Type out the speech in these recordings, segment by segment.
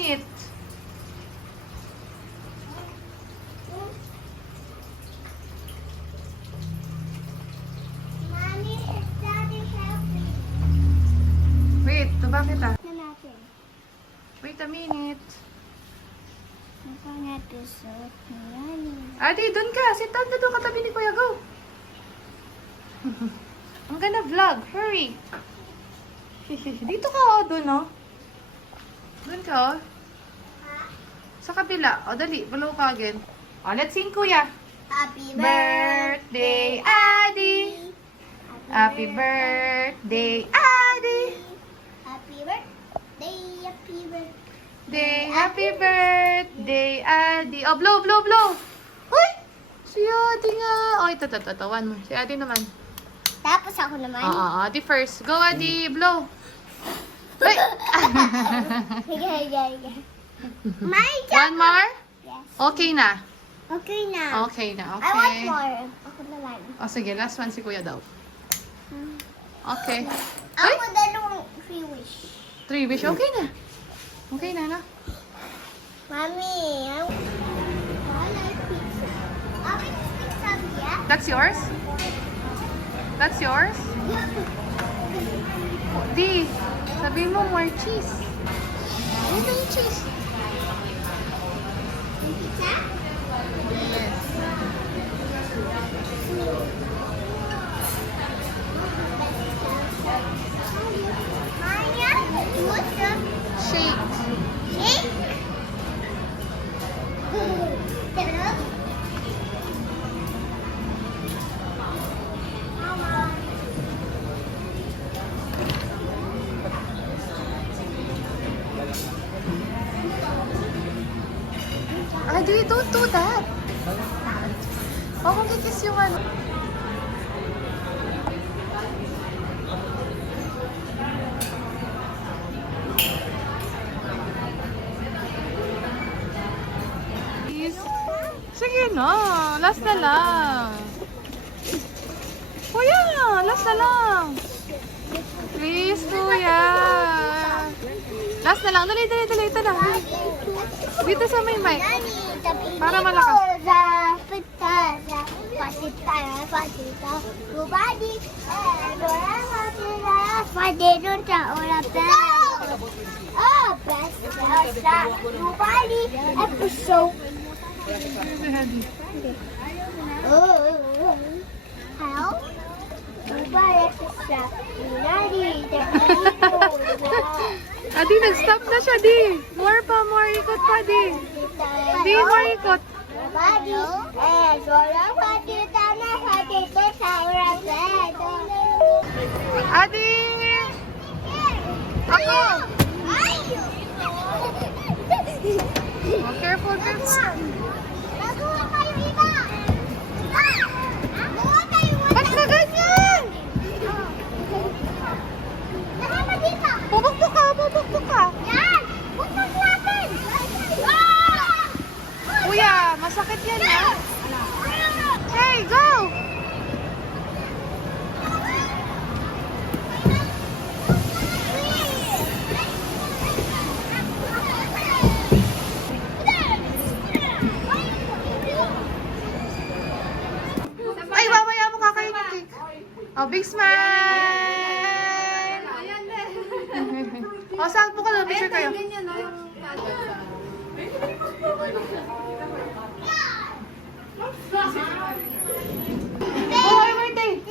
minute. Mommy, is Daddy helping? Wait, tuba kita. Na natin. Wait a minute. Ito na to suot ni Nani. Adi, dun ka. Sit down na doon katabi ni Kuya. Go. I'm gonna vlog. Hurry. Dito ka, oh. Dun, oh. Dun ka, oh. Sa kabila. O, dali. Below ka again. O, let's sing, Kuya. Happy Birthday, Adi. Happy birthday, Adi. Happy birthday, happy birthday. Happy birthday, Adi. Oh, blow, blow, blow. Uy! Si Adi nga. Oh, ito. One more. Si Adi naman. Tapos ako naman. Adi first. Go, Adi. Blow. Uy! Higa. My One more? Yes. Okay na. Okay na. Okay na. I want Okay. more. Ako na lang. O, sige. Last one si Kuya daw. Okay. Ako dalawang free wish. 3 wish. Okay na. Okay na, no? Mommy, I like pizza. I like pizza, yeah? That's yours? That's yours? Di, sabihin mo more cheese. Ito yung cheese. Pizza? Yes. Maya, what's the Shake. shake? Sarap. Mama. Adi, don't do that. Baka kikis yung ano. Please. Sige na. Last na lang. Kuya, last na lang. Please, kuya. Last na lang. Dali. Ito na. Dito sa may mic. Para malakas. Episode. How? Adi, nag-stop na siya, di. More pa, more ikot pa, di. Di, more ikot. Adi! Ako! Oh, careful. Ba't ka ganyan? Bubukbuk ka. Kuya, masakit yan, ha? Hey, go! Ay, mamaya mo kakain yung cake. Oh, big smile! Oh, saan po ka lang? Picture kayo. Oh, happy birthday!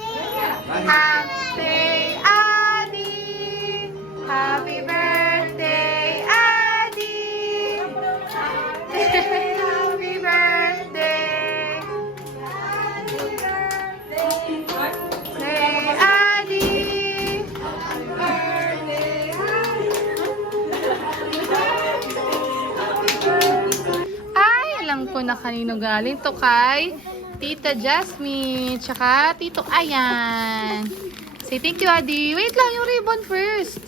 Happy Adi! Happy birthday, Adi! Happy birthday! Say Adi! Ay, alam ko na kanino galing to, kay Tita Jasmine, tsaka Tito Ayan. Say thank you, Adi. Wait lang, yung ribbon first.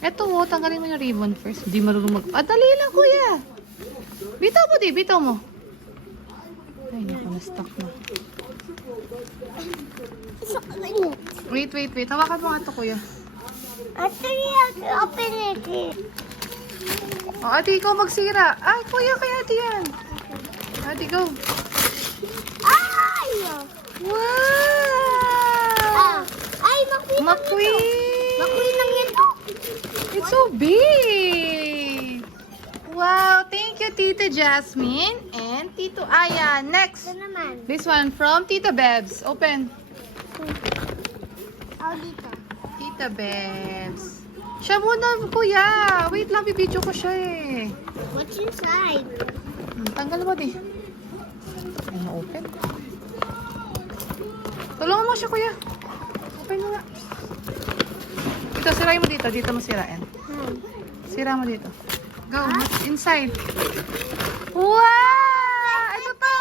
Eto mo, tanggalin mo yung ribbon first. Hindi marunong dali lang, kuya. Bitaw mo, di. Bitaw mo. Ay, naku, na-stuck na. Wait. Hawakan mo nga ito, kuya. Actually, I have to open it. O, Ate, ikaw magsira. Ay, kuya, kay Ate yan. Ate, go. Ay! Wow! Ay, McQueen. McQueen! McQueen lang ito. It's so big! Wow! Thank you, Tita Jasmine and Tito Aya. Next, Ito naman. this one from Tita Bebs. Open. Oh, dito. Tita Bebs. Siya muna, kuya. Wait lang, bibidyo ko siya eh. What's inside? Tanggal mo di. Ay, na-open. Tulungan mo siya, kuya. Open mo nga. Dito, sirain mo dito. Dito mo sirain. Sira mo dito. Go, inside. Wow! Ito pa!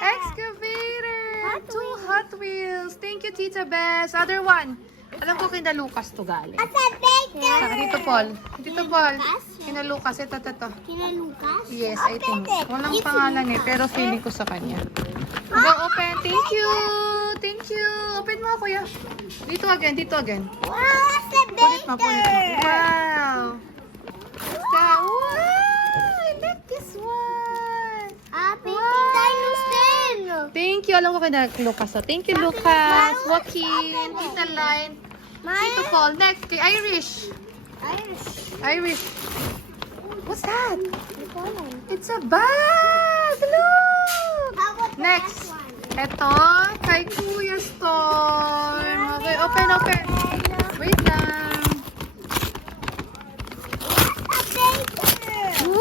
Excavator! Two Hot Wheels. Thank you, Tita Bess. Other one. Alam ko kina Lucas to galing. Asa baker? Saka Tito Paul. Tito Paul. Kina Lucas. Ito. Kina Lucas? Yes, I think. Walang pangalan eh, pero feeling ko sa kanya. Go, open. Thank you. Thank you. Open mo, kuya. Dito again. Wow, asa Pulit mo. baker? Wow. Wow! I like this one. Painting dinosaur. Thank you. Alam ko kina Lucas. Thank you, Lucas. Joaquin. Tita Line. Tito Paul. Next, kay Irish. Irish. What's that? It's a bag! Look! Next. Ito, kay Kuya Storm. Okay, open. Wait lang. Wow!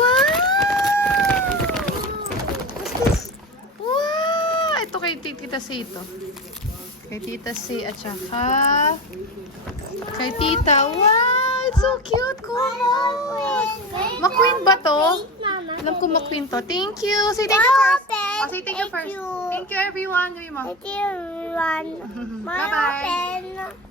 What's this? Wow! Ito kay Tita C ito. Kay Tita C at saka kay Tita. Wow! It's so cute! Kumot! McQueen ba to? Alam ko McQueen to. Thank you! Say thank you first. Oh, say thank you first. Thank you everyone. Gawin mo. Thank you, everyone. Bye-bye. Open.